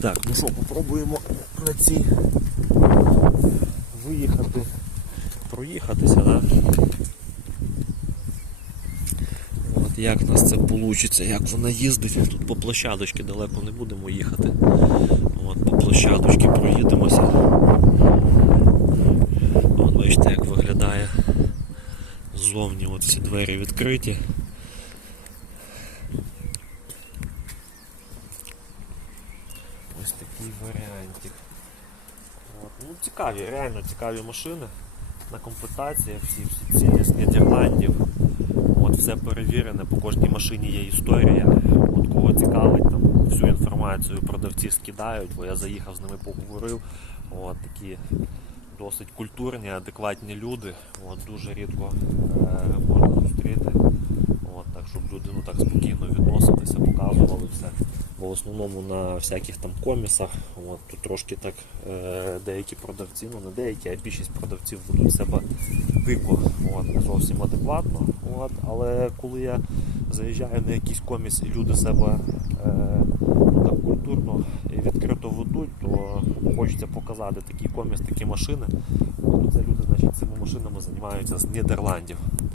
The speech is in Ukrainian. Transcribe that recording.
Так, ну що, попробуємо на цій виїхати, проїхатися, да? От як в нас це вийде, як вона їздить, тут по площадочці далеко не будемо їхати. От по площадочці проїдемося. От бачите, як виглядає ззовні всі двері відкриті. Ось такий варіантик. От. Ну, цікаві, реально цікаві машини. На комплектації всі, всі цілі з Нідерландів. От, все перевірене, по кожній машині є історія. От кого цікавить, там всю інформацію продавці скидають, бо я заїхав з ними поговорив. От, такі досить культурні, адекватні люди. От, дуже рідко е, можна зустріти. От, так, щоб люди ну, так спокійно відносилися, показували все. В основному на всяких там комісах, от, тут трошки так е, деякі продавці, ну не деякі, а більшість продавців ведуть себе дико, от, не зовсім адекватно. От, але коли я заїжджаю на якийсь коміс і люди себе е, так культурно і відкрито ведуть, то хочеться показати такий коміс, такі машини. Це люди значить, цими машинами займаються з Нідерландів.